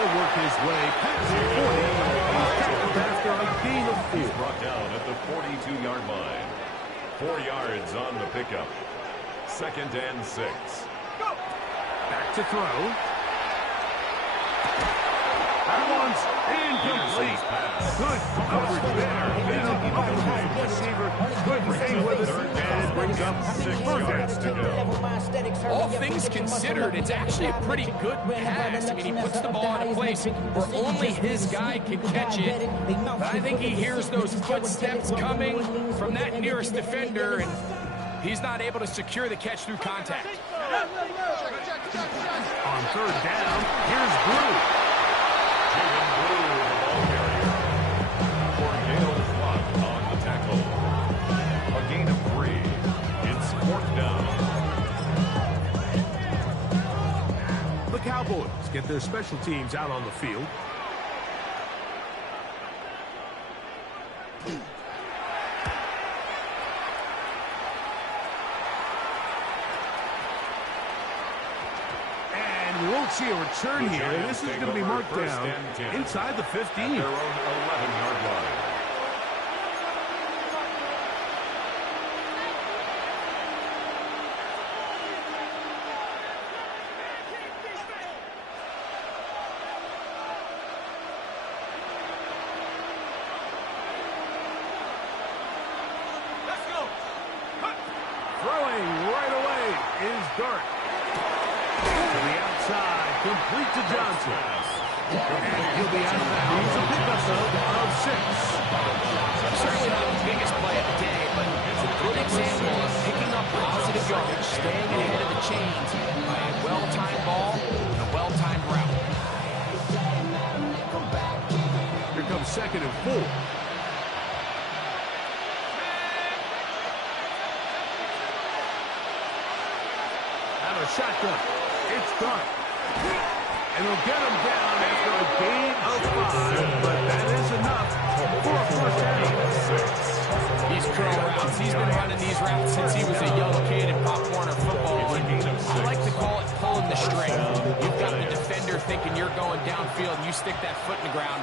he'll work his way past the 40. He's tackled after a gain of 4. He's brought down at the 42-yard line. 4 yards on the pickup. 2nd and 6. Back to throw. That one's incomplete. Good coverage there. The receiver couldn't hang with it, and it brings up 6 yards to go. All things considered, it's actually a pretty good pass. I mean, he puts the ball in a place where only his guy can catch it. But I think he hears those footsteps coming from that nearest defender, and he's not able to secure the catch through contact. On 3rd down, here's Blue. On the tackle. A gain of 3. It's 4th down. The Cowboys get their special teams out on the field. And we won't see a return here. This is going to be marked down inside the 15. Their own 11-yard line. Throwing right away is Dart. To the outside, complete to Johnson. And he'll be out of bounds. A pickup of 6. Certainly not the biggest play of the day, but it's a good example of picking up positive yards, staying ahead of the chains by a well-timed ball and a well-timed route. Here comes 2nd and 4. Out of shotgun. It's Dart. And he'll get him down after a gain of 5, but that is enough for a 1st down. These curl routes, he's been running these routes since he was a young kid in Pop Warner football. And I like to call it pulling the string. You've got the defender thinking you're going downfield, and you stick that foot in the ground,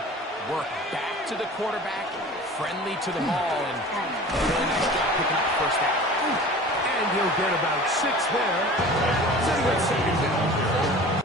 work back to the quarterback, friendly to the ball, and a really nice job picking up the 1st down. And he'll get about 6 there. Setting up 2nd down.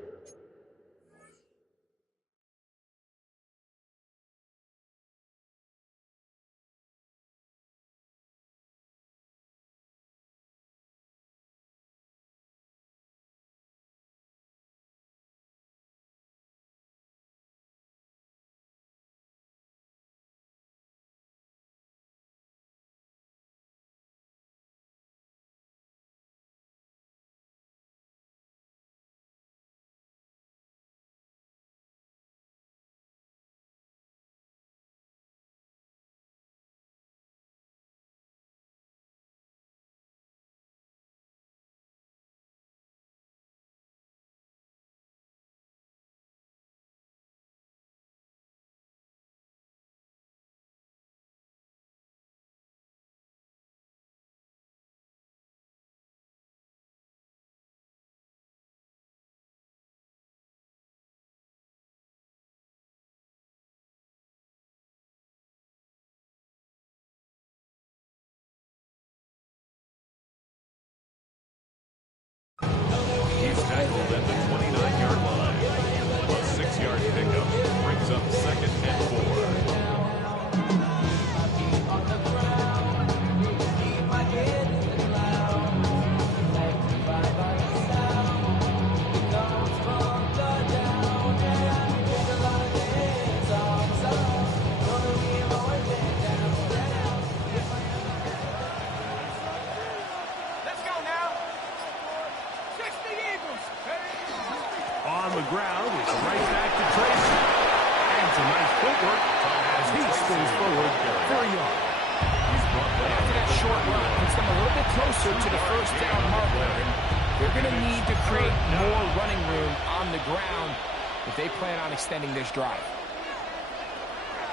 He's tackled at the 29-yard line. A 6-yard pickup brings up 2nd and 4. On the ground, it's right back to Tracy. And some nice footwork as he spins forward for a yard. After that short run, puts them a little bit closer to the 1st down marker. And they're going to need to create more running room on the ground if they plan on extending this drive.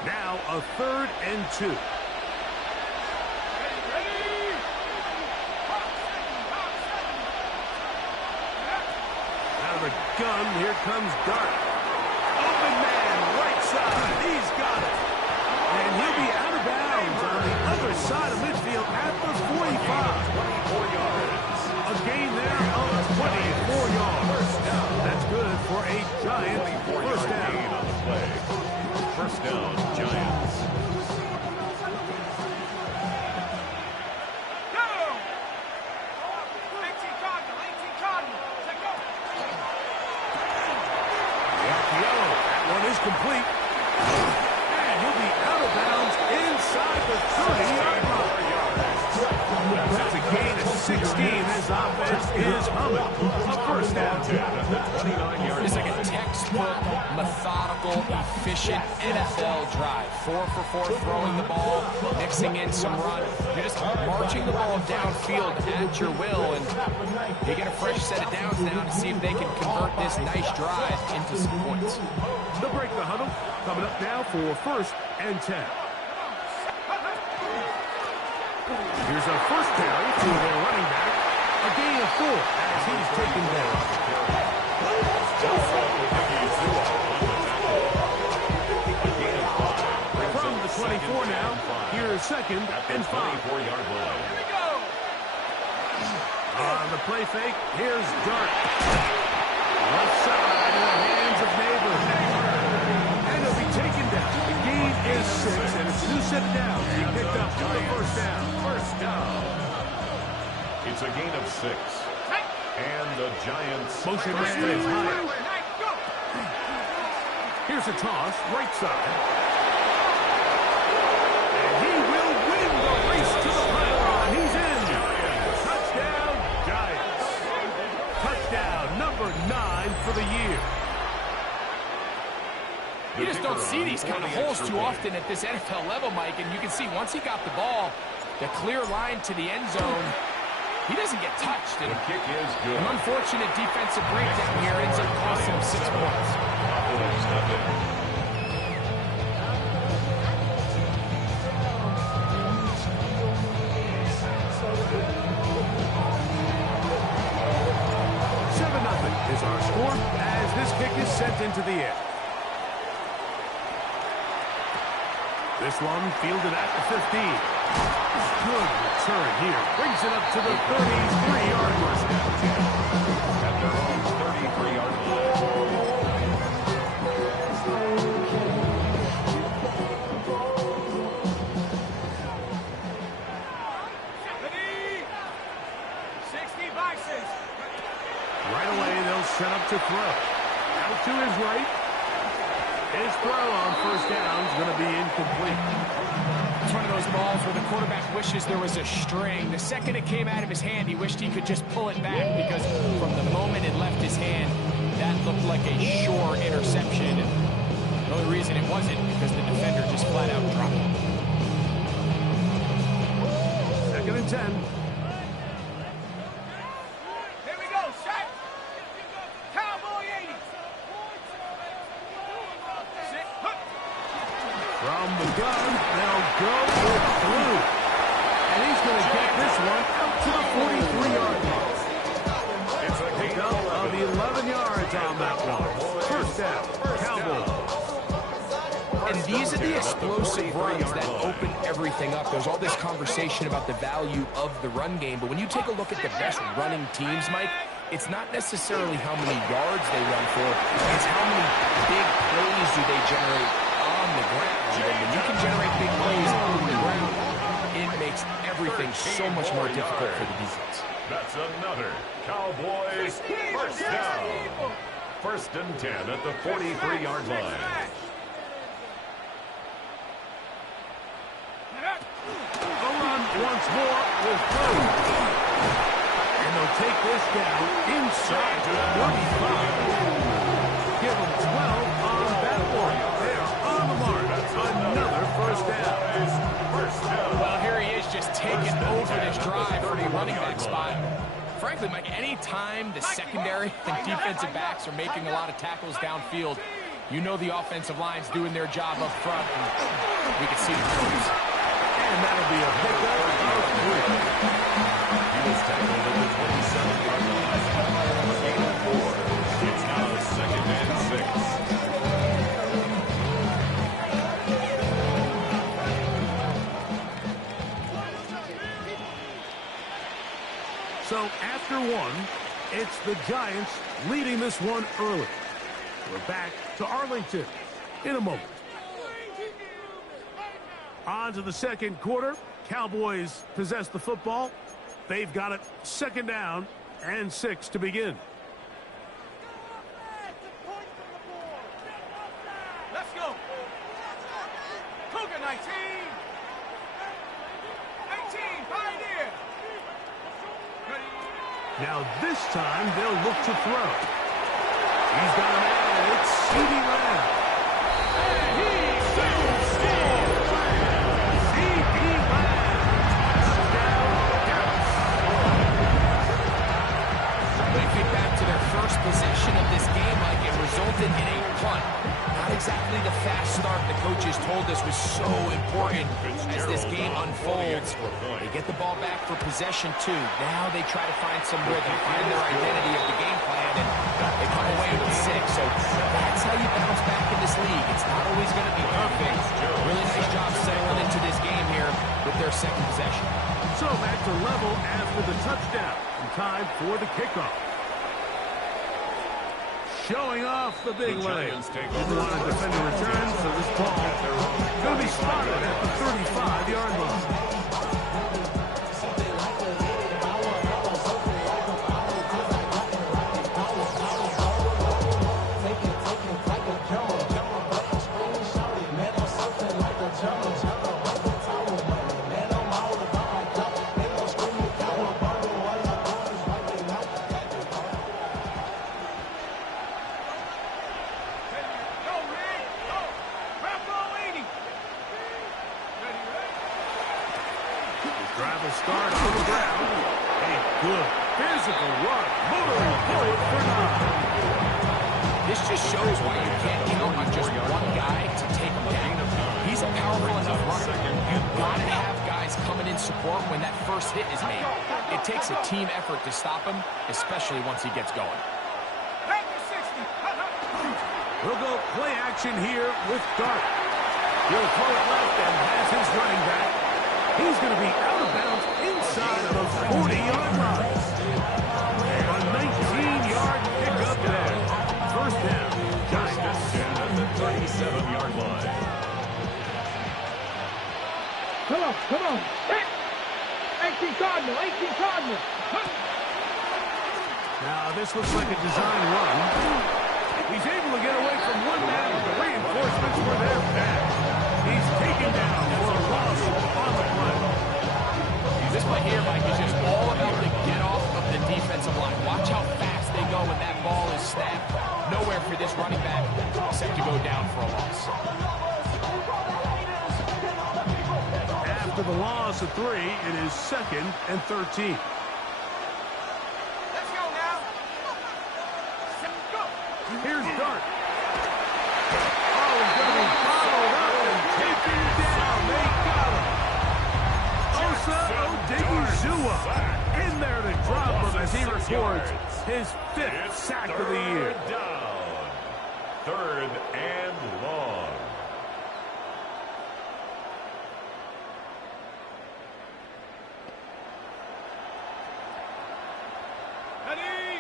Now a 3rd and 2. Out of the gun, here comes Dart. Open side. He's got it. And he'll be out of bounds on the other side of midfield at the 45. 24 yards. A gain there of 24 yards. That's good for a Giant first down. Gain on the play. First down, Giants. That one is complete. And he'll be out of bounds inside the 30-yard line. That's a gain of 16. His offense is humming. A first down. It's like a textbook, methodical, efficient NFL drive. 4 for 4 throwing the ball, mixing in some run. You're just marching the ball downfield at your will, and they get a fresh set of downs now to see if they can convert this nice drive into some points. They'll break the huddle. Coming up now for first and 10. Here's a first carry to their running back. A gain of 4 as he's taken down. From the 24 now, here's second and 5. 24-yard line. On the play fake, here's Dart. Left side in the hands of Neighbors. And he'll be taken down. The gain is 6, and it's 2 set down. He picked up the first down. First down. It's a gain of 6. And the Giants. Motion man is high. Here's a toss, right side. And he will win the race to the pylon. He's in. Touchdown, Giants. Touchdown number 9 for the year. You just don't see these kind of holes too often at this NFL level, Mike, and you can see once he got the ball, the clear line to the end zone, he doesn't get touched. And the kick is good. An unfortunate defensive breakdown here ends up costing him 6 points. Buffalo's nothing. Is our score as this kick is sent into the air. This one fielded at the 15. Good return here. Brings it up to the 33-yard line. At their own 33-yard line. Right away, they'll set up to throw. Out to his right. His throw on first down is going to be incomplete. It's one of those balls where the quarterback wishes there was a string. The second it came out of his hand, he wished he could just pull it back because from the moment it left his hand, that looked like a sure interception. And the only reason it wasn't because the defender just flat out dropped it. Second and 10. From the gun, they'll go with Blue. And he's going to get this one out to the 43-yard line. It's a pickup of 11 yards on that one. First down, Cowboys. And these are the explosive runs that open everything up. There's all this conversation about the value of the run game, but when you take a look at the best running teams, Mike, it's not necessarily how many yards they run for, it's how many big plays do they generate on the ground. And when you can generate big plays on the ground, it makes everything so much more difficult for the defense. That's another Cowboys first down. First and 10 at the 43-yard line. A run once more with Blue. And they'll take this down inside the 35. Give them 12 on that one. They are on the mark. Another first down. Well, here he is just taking over this drive for the running back spot. Frankly, Mike, any time the secondary and defensive backs are making a lot of tackles downfield, you know the offensive line's doing their job up front, and we can see the points. And that'll be a pickup of 3. He was tackled at the 27-yard line. Gain of 4. It's now second and 6. So after one, it's the Giants leading this one early. We're back to Arlington in a moment. On to the second quarter. Cowboys possess the football. They've got it second down and 6 to begin. Let's go. Cougar 19. 18, Pioneer. Now this time they'll look to throw. He's got a man. It's CeeDee Lamb. And he's still CeeDee Lamb. Touchdown, Dallas. They get back to their first possession of this game like it resulted in a punt. Not exactly the fast start the coaches told us was so important as this game unfolds. They get the ball back for possession 2. Now they try to find some rhythm, find their identity of the game plan, and they come away with 6. So that's how you bounce back in this league. It's not always going to be perfect. Really nice job settling into this game here with their second possession. So back to level after the touchdown. And time for the kickoff. Showing off the big leg. Didn't want a defender return, so this ball going to be spotted at the 35-yard line. Drive will start on the ground. A good physical run. Moving forward for 9. This just shows why you can't count on just one guy to take him down. He's a powerful enough runner. You've got to have guys coming in support when that first hit is made. It takes a team effort to stop him, especially once he gets going. We'll go play action here with Dart. He'll throw it left and has his running back. He's going to be out of bounds inside the 40-yard line. A 19-yard pickup there. First down. Giants at the 37-yard line. Come on. 18 Cardinal. Now, this looks like a design run. He's able to get away from one man, but the reinforcements were there fast. He's taken down for a loss on the play. This play here, Mike, is just all about the get off of the defensive line. Watch how fast they go when that ball is snapped. Nowhere for this running back except to go down for a loss. After the loss of 3, it is 2nd and 13. Let's go now. Here's Dart. Oh, he's going to be followed up and taken down. They got him. Osa Odighizuwa in there to drop him as he records his 5th sack of the year. Down. 3rd and long.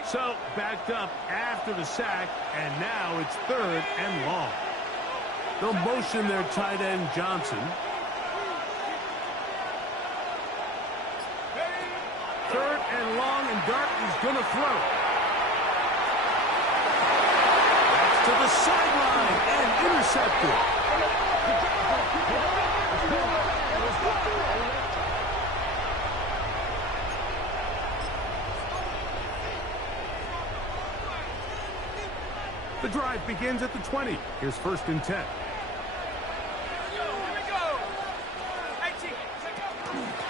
So backed up after the sack, and now it's 3rd and long. They'll motion their tight end Johnson. 3rd and long, and Dart is going to throw. That's to the sideline and intercepted. The drive begins at the 20. Here's 1st and 10.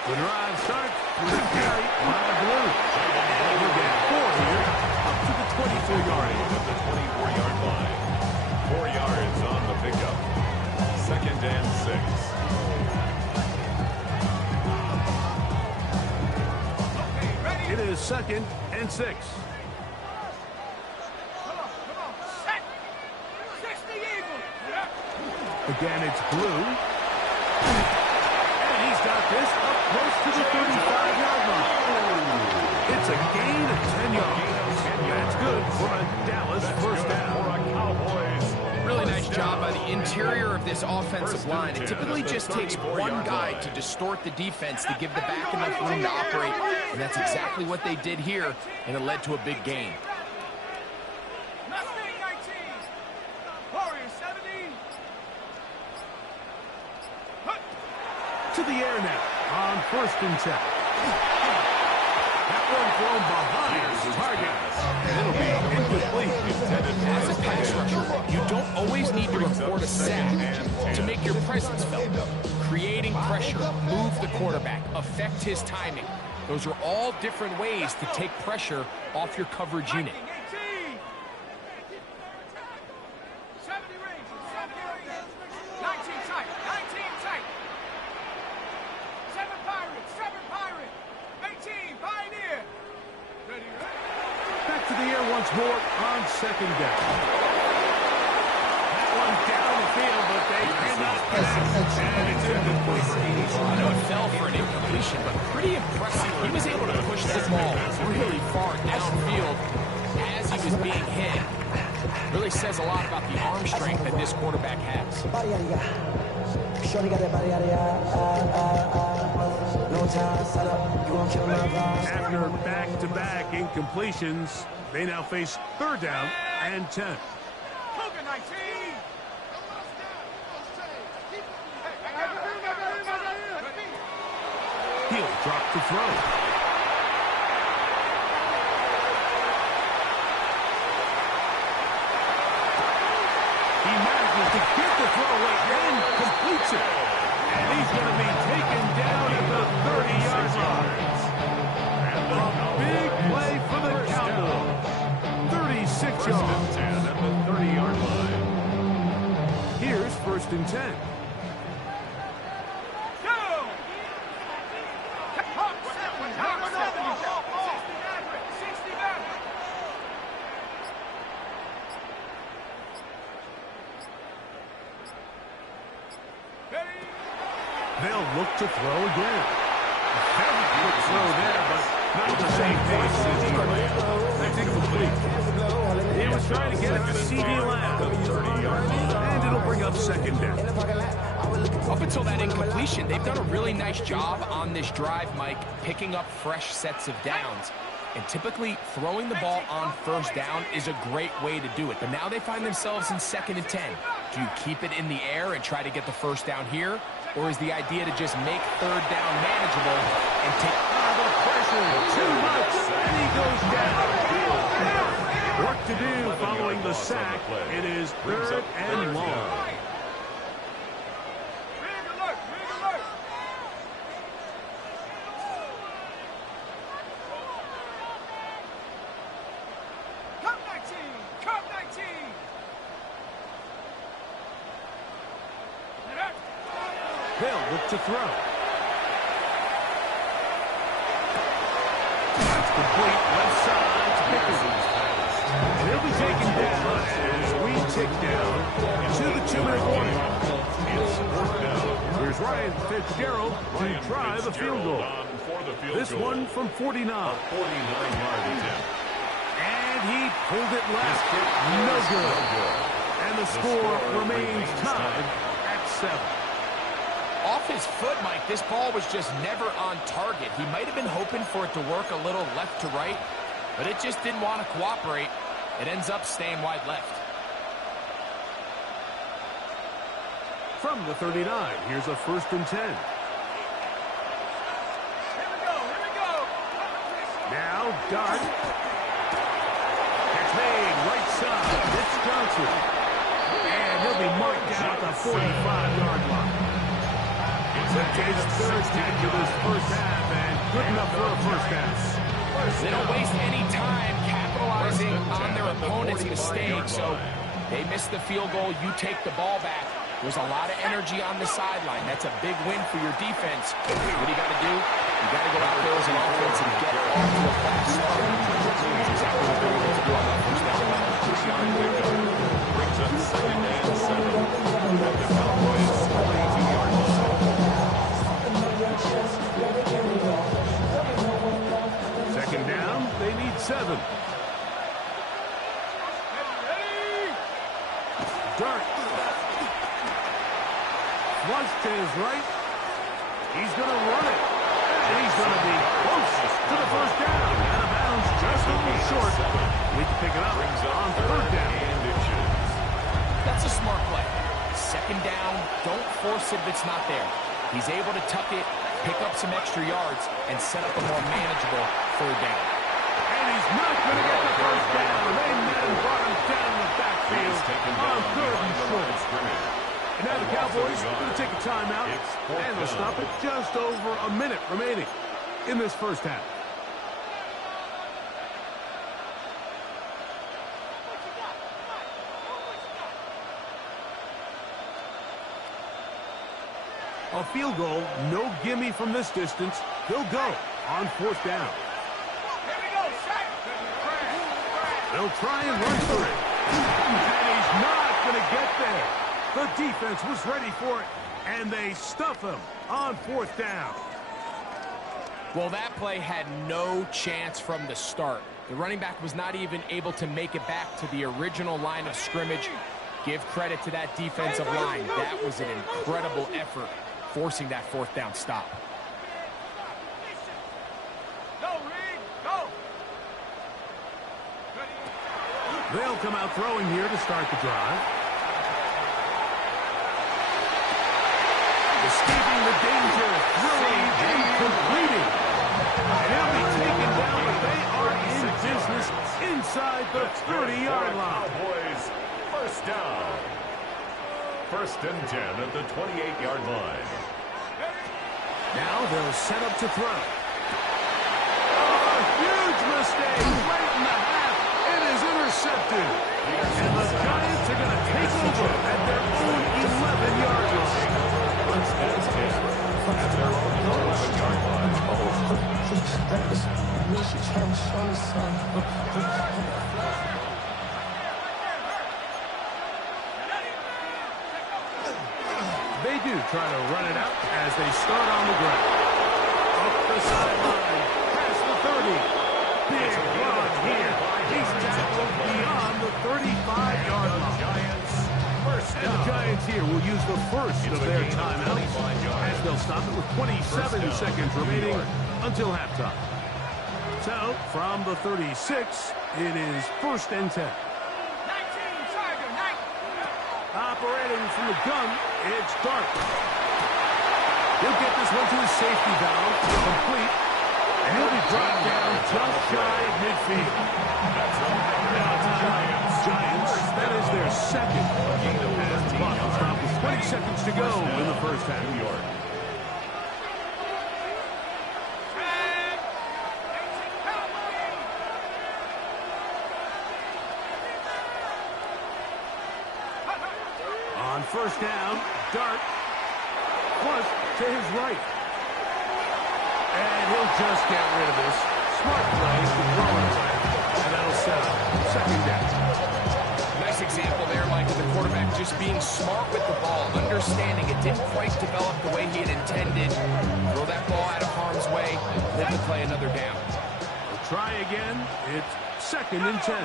The drive starts with a carry by Blue. We'll get 4 here, up to the 24-yard line. At the 24-yard line. 4 yards on the pickup. 2nd and 6. It is 2nd and 6. Again, it's Blue. And he's got this up close to the 35-yard line. It's a a gain of 10 yards. That's good for a Dallas first down. Really nice job by the interior of this offensive line. It typically just takes one guy to distort the defense to give the back enough room to operate, and that's exactly what they did here, and it led to a big gain. To the air now on 1st and 10. That one thrown behind his target. It'll be incomplete. As a pass rusher, you don't always need to report a sack to make your presence felt. Creating pressure, move the quarterback, affect his timing. Those are all different ways to take pressure off your coverage unit. Back to the air once more on 2nd down. That one down the field, but they cannot connect. And it's incomplete. I know it fell for an incompletion, but pretty impressive. He was able to push that ball really far downfield as he was being hit. Really says a lot about the arm strength that this quarterback has. After back-to-back incompletions, they now face 3rd down and 10. He'll drop the throw. He manages to get the throw away and completes it. And he's going to be taken down at the 30-yard line. A big play for the Cowboys. 36 yards. At the 30-yard line. Here's 1st and 10. They'll look to throw again. Very good throw there, but not at the same pace as he ran. That's incomplete. He was trying to get it to C.D. Lamb. And it'll bring up 2nd down. Up until that incompletion, they've done a really nice job on this drive, Mike, picking up fresh sets of downs. And typically, throwing the ball on 1st down is a great way to do it. But now they find themselves in 2nd and 10. Do you keep it in the air and try to get the 1st down here? Or is the idea to just make 3rd down manageable and take the pressure too much, and he goes down. Work to do following the sack. It is 3rd and long. They'll look to throw. That's complete. Left side to Pickens. And he'll be taken down as we tick down to the 2-minute warning. Here's Ryan Fitzgerald to try the field goal. This one from 49. 49-yard attempt. And he pulled it left. No good. And the score remains tied at 7. Off his foot, Mike, this ball was just never on target. He might have been hoping for it to work a little left to right, but it just didn't want to cooperate. It ends up staying wide left. From the 39, here's a 1st and 10. Here we go. Now, Dart. Catch made, right side. It's Johnson. And he'll be marked down at the 45-yard line. It's his 3rd tackle of this 1st half, and good enough for a 1st half. They don't waste any time capitalizing on their opponent's mistake, so they miss the field goal. You take the ball back. There's a lot of energy on the sideline. That's a big win for your defense. What do you got to do? You got to go out there as an offense and get off to a fast start. That's exactly what they're able to do on that 1st down. Brings up 2nd and 7. At the Cowboys' 42-yard line. 2nd down. Dart. Flush to his right. He's going to run it. And he's going to be close to the first down. Out of bounds, just a little short. We can pick it up on third down. That's a smart play. Second down, don't force it if it's not there. He's able to tuck it, pick up some extra yards, and set up a more manageable third down. And he's not going to get the first down. They met and brought him down in the backfield on third and short. And now the Cowboys are going to take a timeout, and they'll stop it just over a minute remaining in this first half. A field goal, no gimme from this distance. He'll go on fourth down. Here we go, Shaq. They'll try and run through it. And he's not going to get there. The defense was ready for it, and they stuff him on fourth down. Well, that play had no chance from the start. The running back was not even able to make it back to the original line of scrimmage. Give credit to that defensive line. That was an incredible effort, forcing that fourth down stop. Go, Reed, go. They'll come out throwing here to start the drive. Escaping the danger, throwing and completing. And he'll be taken down, but they are in business inside the 30-yard line. Cowboys, first down. First and 10 at the 28-yard line. Now they'll set up to throw. Oh, a huge mistake right in the half. It is intercepted. And the Giants are going to take over at their own 11-yard line. At their own 11-yard line. They do try to run it out as they start on the ground. Up the sideline, past the 30. Big run here. He's tackled beyond the 35-yard line. And the Giants here will use the first of their timeouts as they'll stop it with 27 seconds remaining until halftime. So, from the 36, it is first and 10. 19, Tiger, 19. Operating from the gun, it's Dart. He'll get this one to his safety valve, complete, and he'll be dropped down just shy of midfield. Giants, that is their second. And the clock will stop with 20 seconds to go in the first half. New York. On first down, Dart, flush to his right. And he'll just get rid of this. Smart play to throw it away. And that'll set up second down. Nice example there, Mike, of the quarterback just being smart with the ball, understanding it didn't quite develop the way he had intended. Throw that ball out of harm's way, live to play another down. We'll try again. It's second and 10.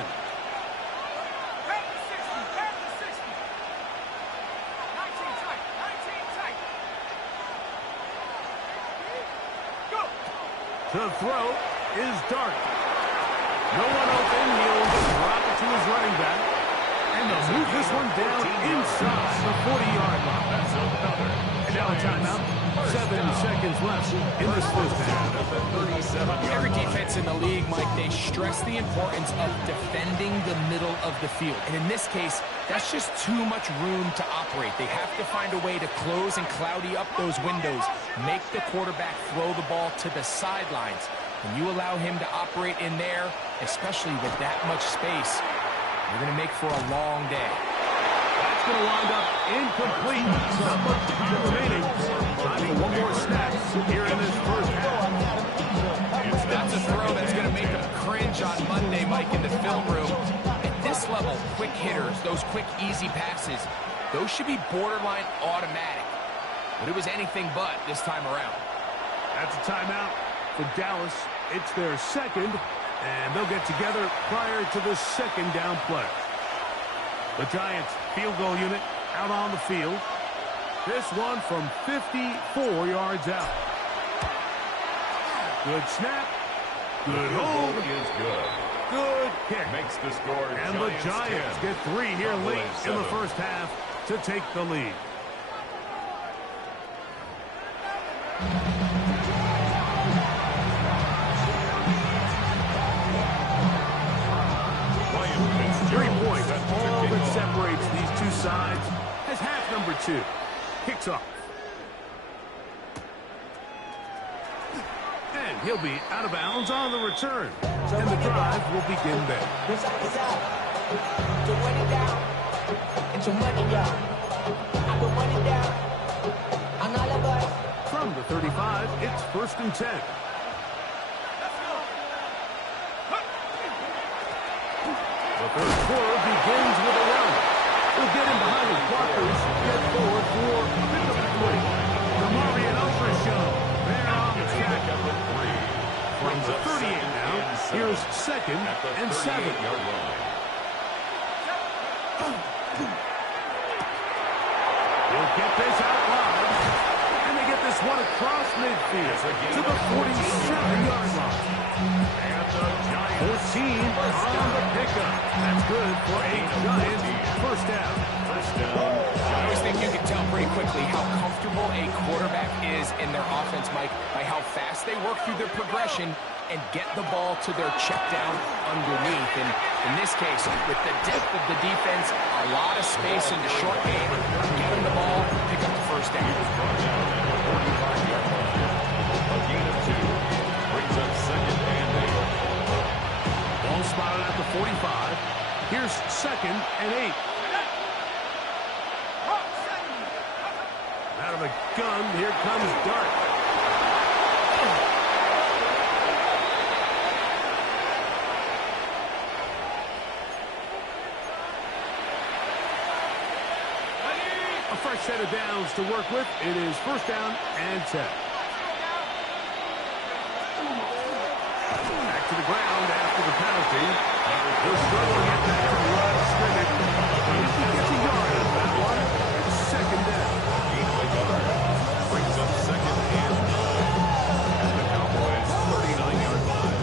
To throw is Dart. No one open. He'll drop it to his running back. And they'll move this one down inside the 40-yard line. That's another. And now a timeout. 7 seconds left in this first half. Every defense in the league, Mike, they stress the importance of defending the middle of the field. And in this case, that's just too much room to operate. They have to find a way to close and cloudy up those windows, make the quarterback throw the ball to the sidelines. When you allow him to operate in there, especially with that much space, you're going to make for a long day. That's going to wind up incomplete. Not much time remaining. Time for one more snap here in this first half. That's a throw that's going to make them cringe on Monday, Mike, in the film room. At this level, quick hitters, those quick, easy passes, those should be borderline automatic. But it was anything but this time around. That's a timeout for Dallas. It's their second, and they'll get together prior to the second down play. The Giants field goal unit out on the field. This one from 54 yards out. Good snap. Good hold. Is good. Good kick. Makes the score. And the Giants 10. get 3 here late in the 7. first half to take the lead. Ryan 3 Fitzgerald points. set to All kick that off. separates these two sides as half number 2. Kicks off. And he'll be out of bounds on the return. And the drive will begin there. This is out. To run it down. And to money down. I can run it down. On all of us. From the 35, it's 1st and 10. The third quarter begins with a run. He'll get in behind his blockers, get forward for a pickup play. The Marion Ultra Show. They're on the track. From the 38 now, here's 2nd and 7. He'll get this out wide. And they get this one across midfield to the 47-yard line. And the Giants 14 on the pickup. That's good for a Giants first down. I always think you can tell pretty quickly how comfortable a quarterback is in their offense, Mike, by how fast they work through their progression and get the ball to their check down underneath. And in this case, with the depth of the defense, a lot of space in the short game, get them the ball, pick up the first down. A gain of 2 brings up 2nd and 8. Ball spotted at the 45. Here's 2nd and 8. Out of a gun, here comes Dart. A fresh set of downs to work with. It is 1st down and 10. Back to the ground after the penalty. He'll struggle to get back to the line of scrimmage. He gets a yard on that one. It's 2nd down. Gain of a yard brings up 2nd and 9. At the Cowboys' 39-yard line.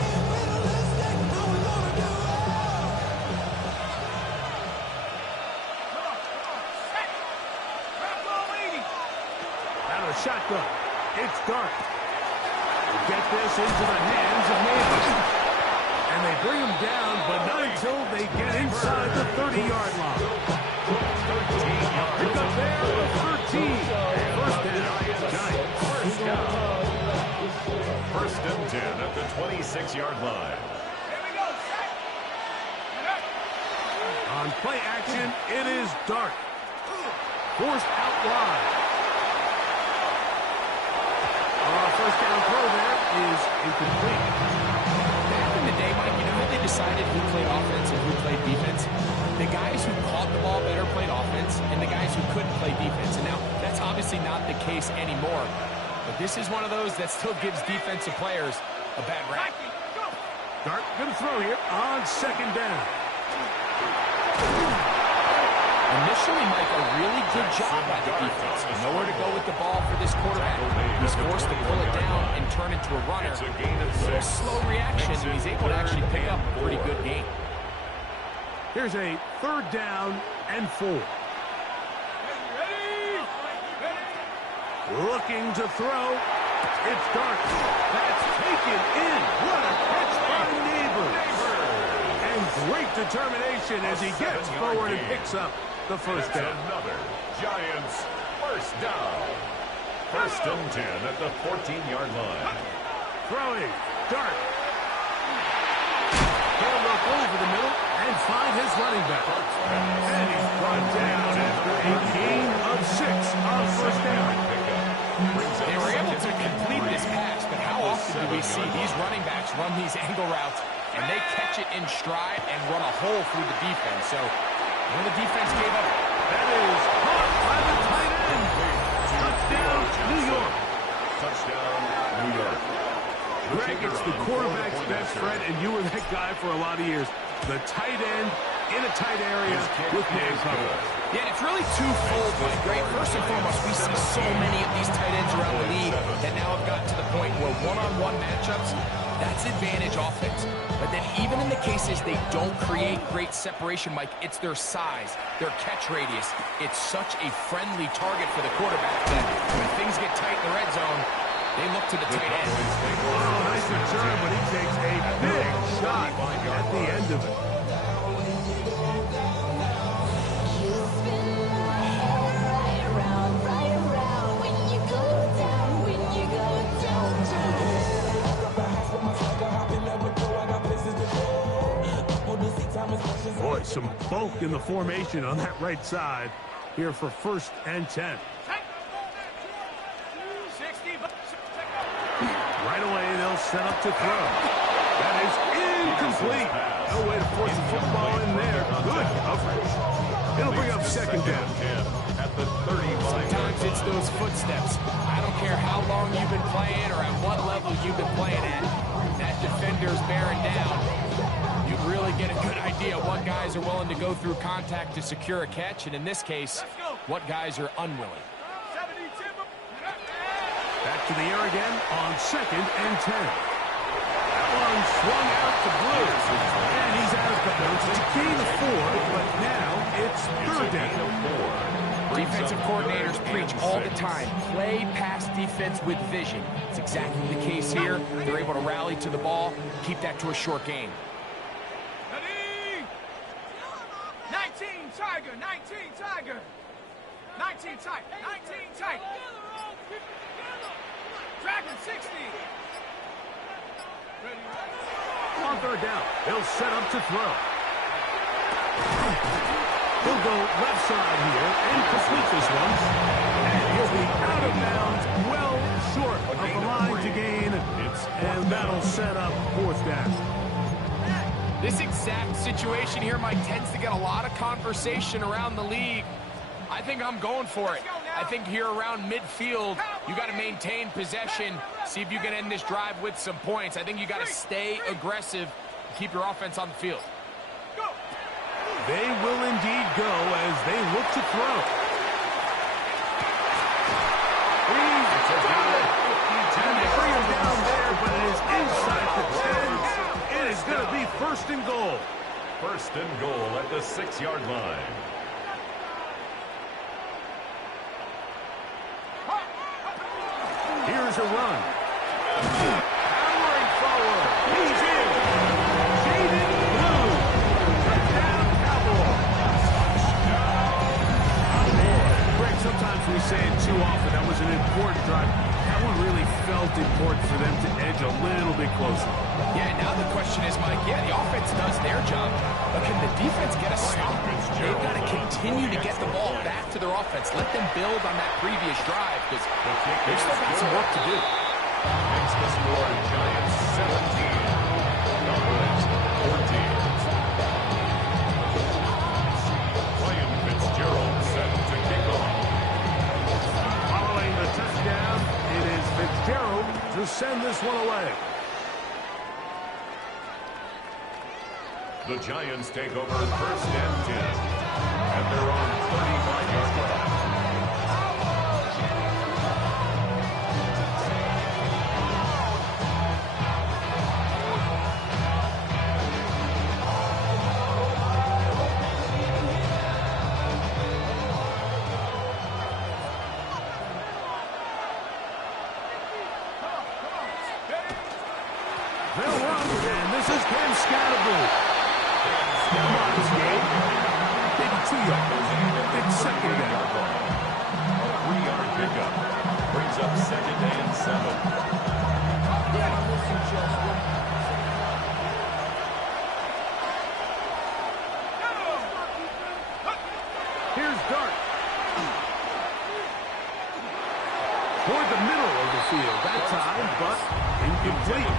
Out of the shotgun. It's Dart. Get this into the hands of Neighbors. And they bring him down, but not until they get inside the 30-yard line. 13 yards. Pick up there with 13. First down, Giants. First down. 1st and 10 at the 26-yard line. On play action, it is Dart. Forced out wide. First down throw there is incomplete. Back in the day, Mike, you know how they decided who played offense and who played defense? The guys who caught the ball better played offense, and the guys who couldn't play defense. And now, that's obviously not the case anymore. But this is one of those that still gives defensive players a bad rap. Dart going to throw here on 2nd down. Initially, Mike, a really good job by the defense. Nowhere to go with the ball for this quarterback. He's forced to pull it down and turn into a runner. It's a gain of 6. Slow reaction, and he's able to actually pick up a pretty good gain. Here's a 3rd down and 4. Looking to throw. It's Dart. That's taken in. What a catch by Neighbors. And great determination as he gets forward and picks up the first It's down. another Giants first down. 1st and 10 at the 14-yard line. Throwing. Dart. He'll look over the middle and find his running back. And he's brought down after a gain of 6 on 1st down. They were able to complete this pass, but how often do we see these running backs run these angle routes and they catch it in stride and run a hole through the defense? So when the defense gave up, That is caught by the tight end. Touchdown, New York. Touchdown, New York. Greg, it's the quarterback's best friend, and you were that guy for a lot of years. The tight end in a tight area with man coverage. Yeah, it's really twofold, Mike, right? First and foremost, we see so many of these tight ends around the league that now have gotten to the point where one-on-one matchups, that's advantage offense. But then even in the cases they don't create great separation, Mike, it's their size, their catch radius. It's such a friendly target for the quarterback that when things get tight in the red zone, they look to the tight end. Oh, nice return, but he takes a big shot at the end of it. Boy, some bulk in the formation on that right side here for 1st and 10. Right away, they'll set up to throw. That is incomplete. No way to force the football in there. Good coverage. It'll bring up 2nd down. At the 35. Sometimes it's those footsteps. I don't care how long you've been playing or at what level you've been playing at. That defender's bearing down. You really get a good idea what guys are willing to go through contact to secure a catch, and in this case, what guys are unwilling. Back to the air again on 2nd and 10. That one swung out to Blue. And he's out of bounds. It's a gain of 4, but now it's 3rd down. Defensive coordinators preach all the time, play pass defense with vision. It's exactly the case here. They're able to rally to the ball, keep that to a short game. 19 Tiger, 19 Tiger. 19 tight, 19 tight. Dragon 60. On 3rd down, they'll set up to throw. He'll go left side here and complete this one. And he'll be out of bounds, well short of the line to gain. And that'll set up 4th down. This exact situation here, Mike, tends to get a lot of conversation around the league. I think I'm going for it. I think here around midfield, you got to maintain possession, see if you can end this drive with some points. I think you got to stay aggressive, keep your offense on the field. They will indeed go as they look to throw. He's got it. And they bring him down there, but it is inside the 10. It is going to be 1st and goal. 1st and goal at the 6-yard line. Here's a run. Powering forward. He's in. Jaden Blue. Touchdown, Cowboys. Greg, sometimes we say it too often. That was an important drive. That one really felt important for them to edge a little bit closer. Yeah, now the question is, Mike, yeah, the offense does their job, but can the defense get a stop? They've got to continue to get the ball back to their offense. Let them build on that previous drive, because they've still got some work to do. Makes the score Giants 17. Cowboys 14. Ryan Fitzgerald set to kick off. Following the touchdown, it is Fitzgerald to send this one away. The Giants take over 1st and 10. And they're on 35-yard line. They'll run, and this is Cam Scatterby. Come on, this game. Big 2-yard. Big 2nd down. A 3-yard pickup. Brings up 2nd and 7. Here's Dart. Toward the middle of the field that time, but incomplete.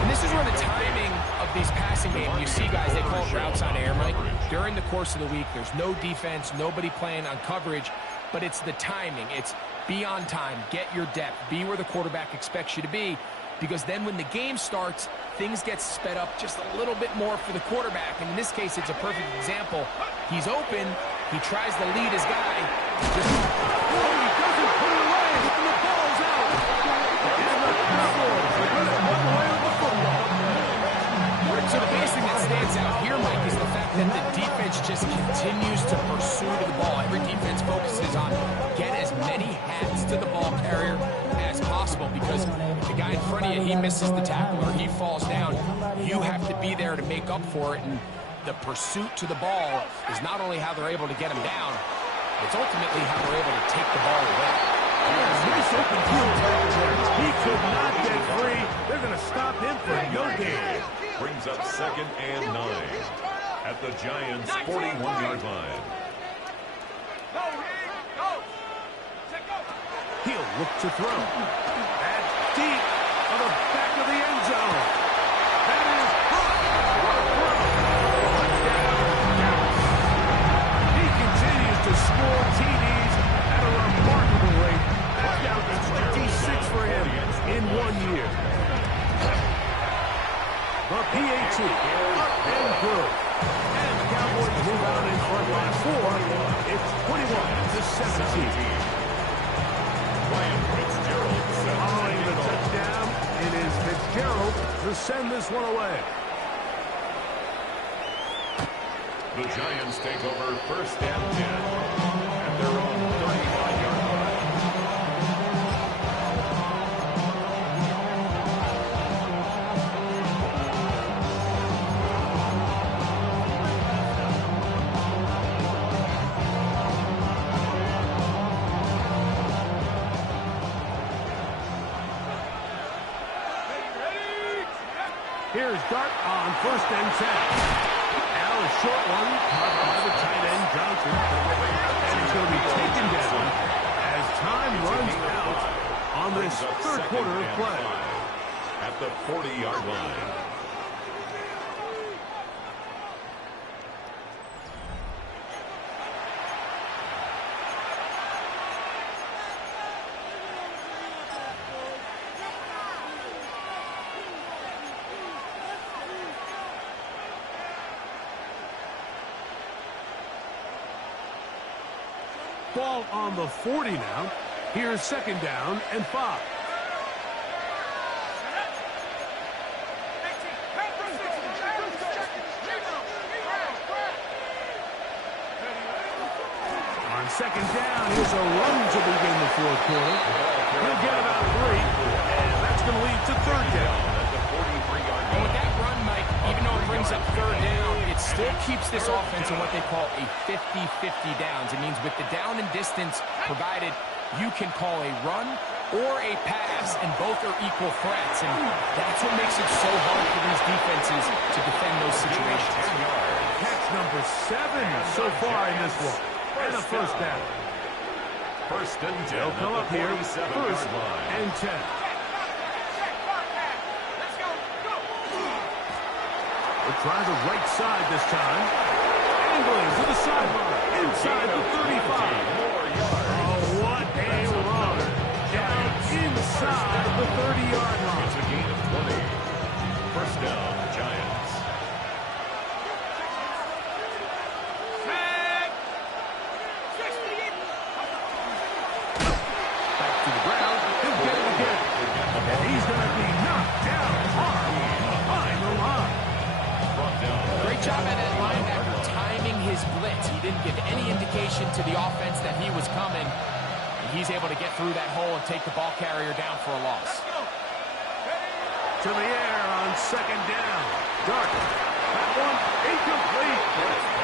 And this is where the timing of these passing games, you see guys, they call it routes on air, Mike. During the course of the week, there's no defense, nobody playing on coverage, but it's the timing. It's be on time, get your depth, be where the quarterback expects you to be. because then when the game starts, things get sped up just a little bit more for the quarterback. And in this case, it's a perfect example. He's open. He tries to lead his guy. He doesn't put it away, and the ball's out. And the Cowboys are going to run away with the football. So the biggest thing that stands out here, Mike, is the fact that the defense just continues to pursue to the ball. Every defense focuses on get as many hats to the ball carrier as possible, because if the guy in front of you, he misses the tackle or he falls down, you have to be there to make up for it. And the pursuit to the ball is not only how they're able to get him down, it's ultimately how they're able to take the ball away. Nice open field tackle there. He could not get free. They're going to stop him for no gain. Brings up 2nd and 9 at the Giants' 41-yard line. He'll look to throw. And deep on the back of the end zone. That is touchdown. He continues to score TDs at a remarkable rate. That's down to 26 for him in 1 year. The PAT, up and good. And the Cowboys move out in front by 4. It's 21-17. Following the touchdown, it is Fitzgerald to send this one away. The Giants take over 1st and 10 at their own 35-yard line. Here's Dart on 1st and 10. Now a short one caught by the tight end Johnson. And he's going to be taken down as time runs out on this 3rd quarter of play. At the 40-yard line. Ball on the 40 now. Here's 2nd down and 5. On 2nd down, here's a run to begin the 4th quarter. He'll get about 3, and that's going to lead to 3rd down. And with that run, Mike, even though it brings up 3rd down, it still keeps this offense in what they call a 50-50 downs. It means with the down and distance provided, you can call a run or a pass, and both are equal threats. And that's what makes it so hard for these defenses to defend those situations. Catch number 7 so far in this one. And a 1st down. 1st and 10. They'll come up here, 1st and 10. They'll try the right side this time. Angling to the sideline. Inside the 35. Oh, what a run. Down inside the 30-yard line. It's a gain of 20. 1st down, Giants. Back to the ground. He'll get it again. And he's going to be knocked down hard behind the line. Great job at that linebacker timing his blitz. He didn't give any indication to the offense that he was coming. And he's able to get through that hole and take the ball carrier down for a loss. To the air on 2nd down. Dart. That one incomplete.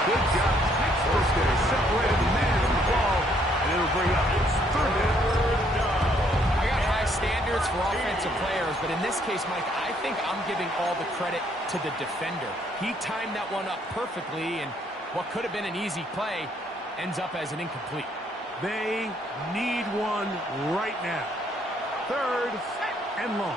Good job. Textbook there. Separated the man from the ball. And it'll bring up its 3rd down. I got high standards for offensive players, but in this case, Mike, I think I'm giving all the credit to the defender. He timed that one up perfectly, and what could have been an easy play ends up as an incomplete. They need one right now. 3rd and long.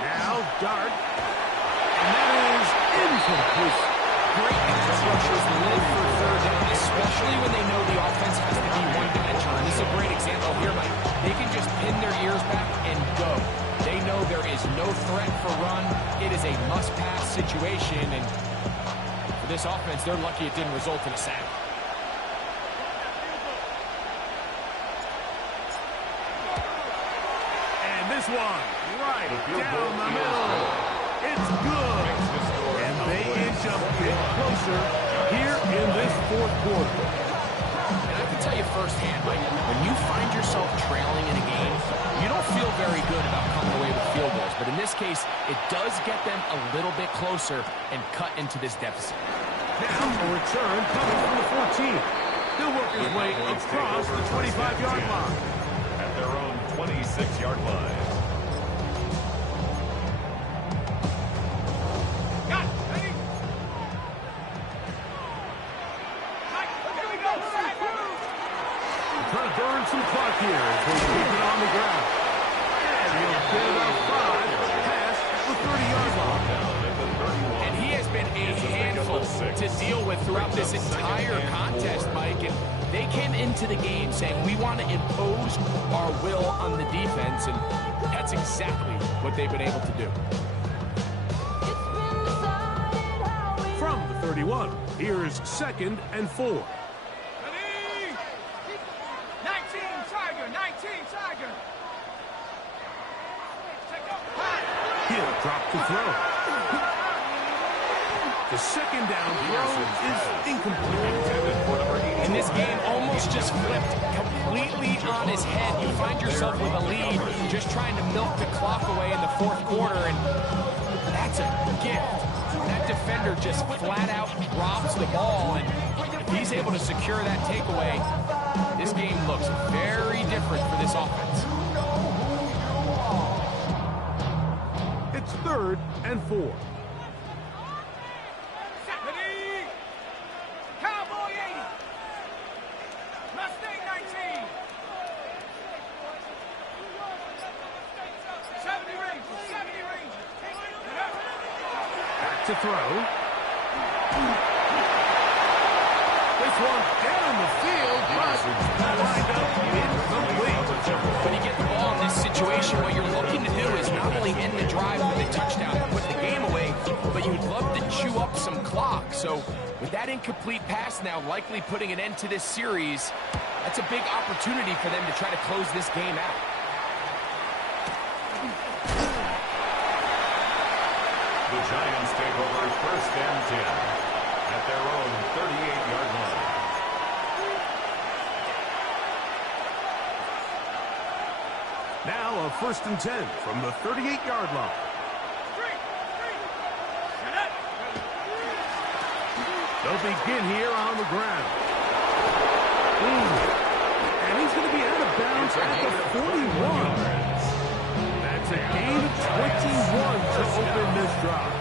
Now Dart. And that is incomplete. Great pass rushers live for 3rd down, especially when they know the offense has to be one-dimensional. And this is a great example here, Mike. They can just pin their ears back and go. They know there is no threat for run. It is a must-pass situation, and for this offense, they're lucky it didn't result in a sack. And this one, right down the middle. It's good. And they inch a bit closer here in this fourth quarter. And I can tell you firsthand, Mike, when you find yourself trailing in a game, you don't feel very good about coming away with field goals. But in this case, it does get them a little bit closer and cut into this deficit. Now a return coming from the 14. He'll work his way across the 25-yard line. At their own 26-yard line. Got it. Ready? Mike, here we go. Trying to burn some clock here as they keep it on the ground. And he'll get it up 5 past the 30-yard line. And he has been a handful to deal with throughout this entire contest, Mike. And they came into the game saying, we want to impose our will on the defense, and that's exactly what they've been able to do. From the 31, here's 2nd and 4. Ready? 19 Tiger. 19 Tiger. Take up. He'll drop the throw. The second down throw is incomplete. And this game almost just flipped completely on his head. You find yourself with a lead, just trying to milk the clock away in the fourth quarter, and that's a gift. That defender just flat out drops the ball, and if he's able to secure that takeaway, this game looks very different for this offense. It's 3rd and 4. Ready? Cowboy 80. Mustang 19. 70 Ranger. 70 Ranger. Back to throw. This one down the field, but lined up incomplete. When you get the ball in this situation, what you're looking to do is not only end the drive with a touchdown and put the game away, but you'd love to chew up some clock. So with that incomplete pass now likely putting an end to this series, that's a big opportunity for them to try to close this game out. The Giants take over 1st and 10 at their own 38-yard line. Now a 1st and 10 from the 38-yard line. They'll begin here on the ground. And he's going to be out of bounds at the 41. That's a gain of 21 to open this drive.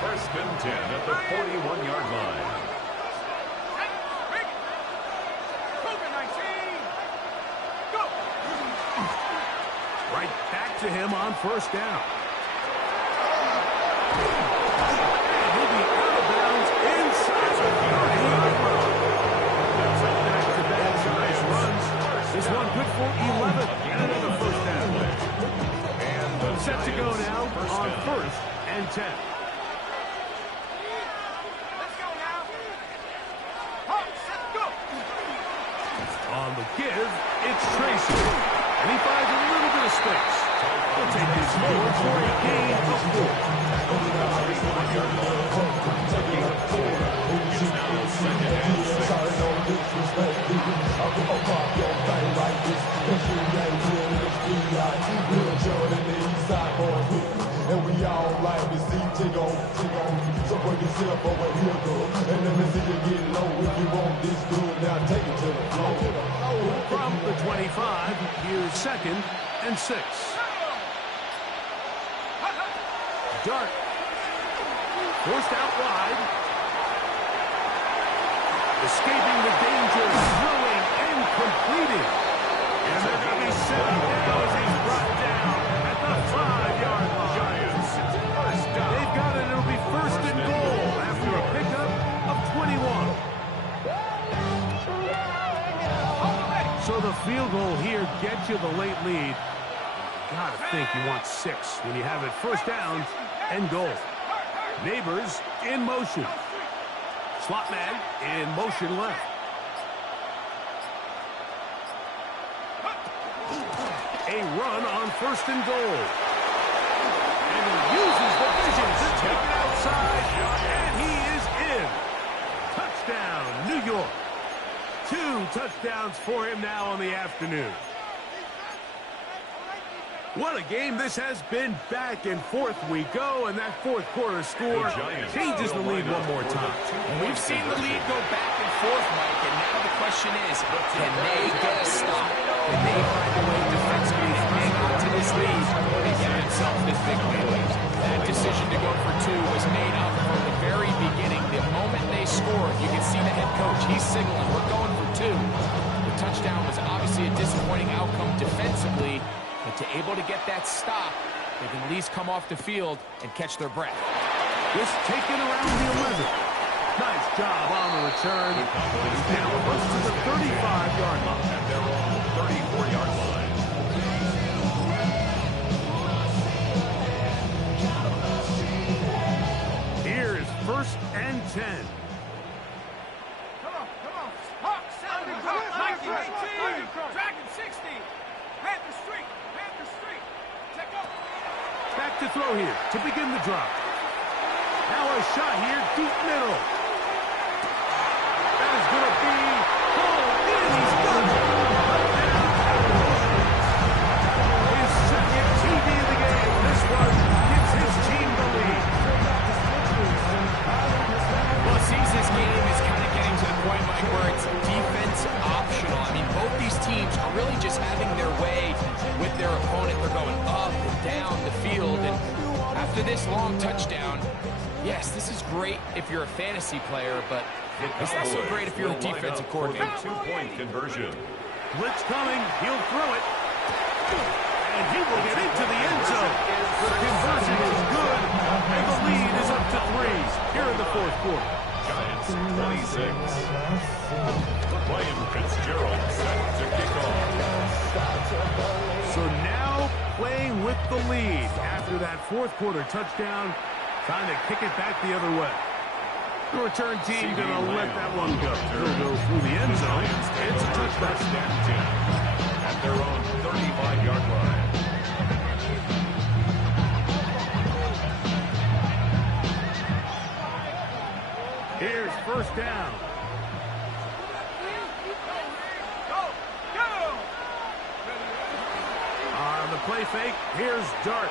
1st and 10 at the 41-yard line. Right back to him on 1st down. And he'll be out of bounds inside the 30-yard line. That's a back-to-back nice runs. This one good for 11 and another 1st down. Set to go now on 1st and 10. Let's go now. Hawk, set, go. On the give, it's Tracy. And he finds a little bit of space. He'll take this forward for a gain of 4. And we all like to see tick on. So put yourself over here, girl. And let me see you get low. If you want this good, now take it to the floor. From the 25, here's 2nd and 6. Dart. Forced out wide. Escaping the danger, throwing and completing. And they're going to be set up now as he's brought down at the 5-yard line. Giants, 1st down. They've got it. It'll be 1st and goal after a pickup of 21. field goal here gets you the late lead. Gotta think you want 6 when you have it first down and goal. Neighbors in motion. Slot man in motion left. A run on first and goal. And he uses the vision to take it outside, and he is in. Touchdown, New York. 2 touchdowns for him now on the afternoon. What a game this has been. Back and forth we go, and that fourth quarter score changes the lead one more time. We've seen the lead go back and forth, Mike, and now the question is, can they get a stop? Can they find a way defensively to hang on to this lead and get themselves this big lead? That decision to go for 2 was made up from the very beginning. The moment they scored, you can see the head coach. He's signaling, we're going for 2. The touchdown was obviously a disappointing outcome defensively, but to able to get that stop, they can at least come off the field and catch their breath. This taken around the 11. Nice job on the return. He's now close to the 35-yard line. At their own 34-yard line. Here is first and 10. Come on. Hawk, 70, Nike, 18, Dragon 60, Panther Street, check up. Back to throw here to begin the drop. Now a shot here, deep middle. That is going to be pulled in. He's got it. His second TD of the game. This one gives his team the lead. Well, it seems this game is kind of getting to the point, Mike, where it's defense optional. I mean, both these teams are really just having their way with their opponent. They're going up and down the field, and after this long touchdown, yes, this is great if you're a fantasy player, but it's not so great if you're a defensive coordinator. A 2-point conversion. Blitz coming. He'll throw it. And he will get into the end zone. The conversion is good, and the lead is up to 3 here in the fourth quarter. Giants 26. Ryan Fitzgerald set to kick off. So now playing with the lead after that fourth quarter touchdown, trying to kick it back the other way. The return team going to let that one go. He'll go through the end zone. It's a touchback. First and 10 at their own 35-yard line. Here's first down. On the play fake, here's Dart.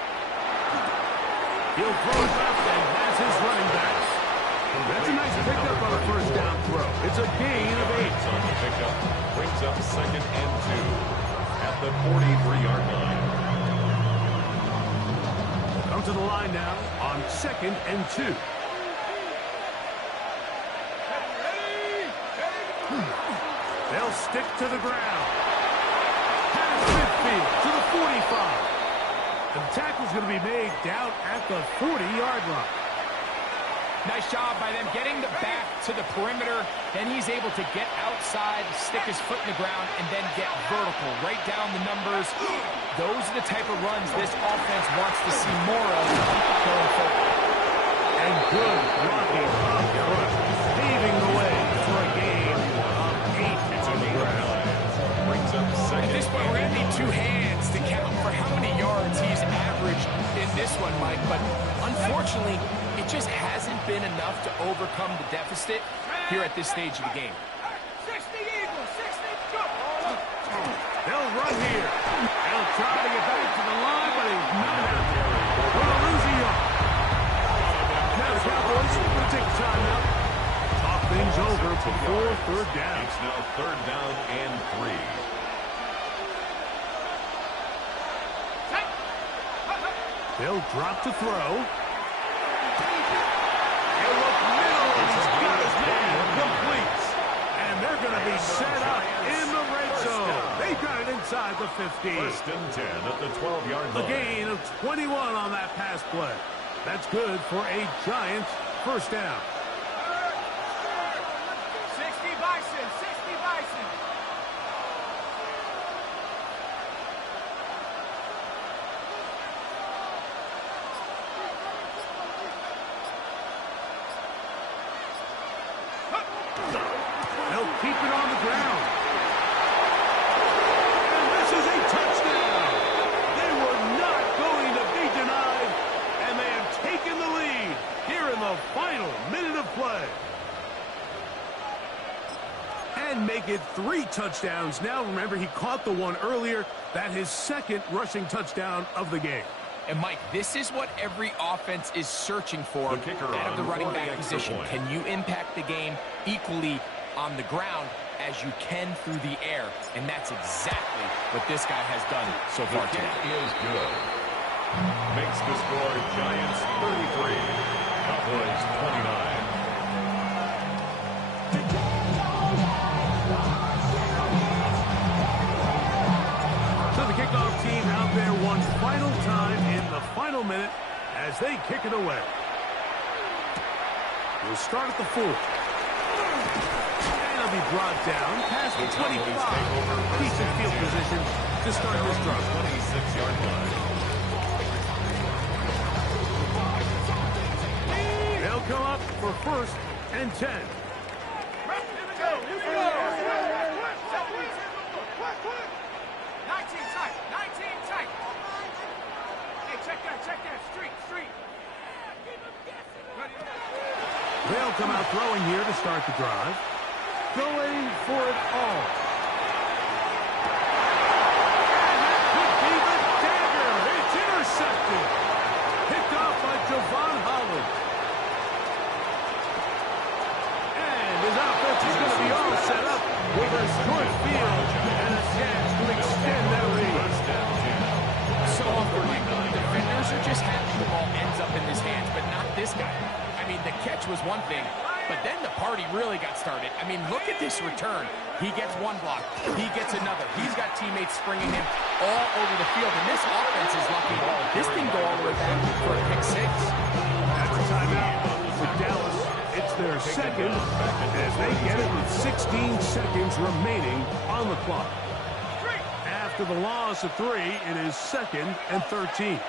He'll throw it left and has his running backs. That's a nice pickup on a first down throw. It's a gain of 8. On the pickup, brings up second and 2 at the 43-yard line. Come to the line now on second and 2. They'll stick to the ground. Past midfield to the 45. The tackle's going to be made down at the 40-yard line. Nice job by them getting the back to the perimeter. Then he's able to get outside, stick his foot in the ground, and then get vertical. Right down the numbers. Those are the type of runs this offense wants to see more of going forward. And good blocking up front, paving the way for a game of 8 on the ground. Brings up second. At this point, we're going to need 2 hands to count for how many yards he's averaged in this one, Mike. But unfortunately, it just hasn't been enough to overcome the deficit here at this stage of the game. 60 Eagles, 60, go. They'll run here. They'll try to get back to the line, but he's not out there. Going to lose a yard. Now the Cowboys going to take a timeout. Talk things over before third down. It's now third down and 3. They'll drop to throw. He'll look middle, and he's got his man complete. And they're going to be set up in the red zone. They've got it inside the 50. First and 10 at the 12-yard A line. gain of 21 on that pass play. That's good for a Giants first down. 60 Bison, 60 Bison. keep it on the ground. And this is a touchdown. They were not going to be denied, and they have taken the lead here in the final minute of play. And make it 3 touchdowns. Now, remember, he caught the one earlier. That his second rushing touchdown of the game. And, Mike, this is what every offense is searching for out of the running back position. Can you impact the game equally on the ground as you can through the air? And that's exactly what this guy has done so far today. The kick is good. Makes the score Giants 33, Cowboys 29. So the kickoff team out there one final time in the final minute as they kick it away. We'll start at the 4. And it'll be brought down past the 25. Decent field position to start this drive. 26-yard line. They'll come up for 1st and 10. Here we go. 19 tight. 19 tight. Hey, check that. Street. They'll come out throwing here to start the drive. Going for it all. And that could be the dagger. It's intercepted. Picked off by Javon Holland. And his offense is going to be all set up with a short field and a chance to extend that lead. So often, Mike, defenders are just happy the ball ends up in his hands, but not this guy. I mean, the catch was one thing, but then the party really got started. I mean, look at this return. He gets one block. He gets another. He's got teammates springing him all over the field, and this offense is lucky. This didn't go all the way back for a pick 6. That's a timeout for Dallas. It's their second as they get it with 16 seconds remaining on the clock. After the loss of 3, it is 2nd and 13.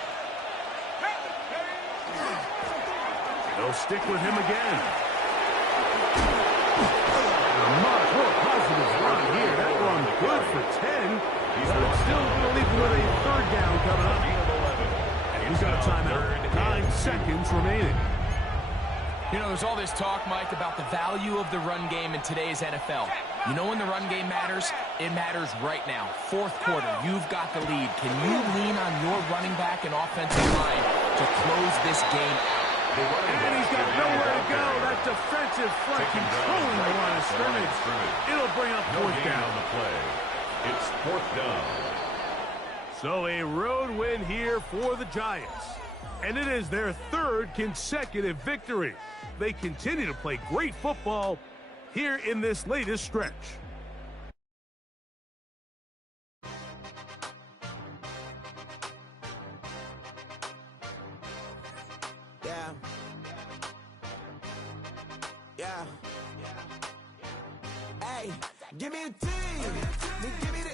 They'll stick with him again. Real positive run here. That run good for 10. But it's still going to leave him with a 3rd down coming up. And he's got a timeout. 9 seconds remaining. You know, there's all this talk, Mike, about the value of the run game in today's NFL. You know when the run game matters? It matters right now. 4th quarter, you've got the lead. Can you lean on your running back and offensive line to close this game out? And he's got nowhere to go. That defensive front controlling the line of scrimmage. It'll bring up 4th down. On the play. It's 4th down. So a road win here for the Giants. And it is their 3rd consecutive victory. They continue to play great football here in this latest stretch. Yeah. Hey, give me a team. Give me the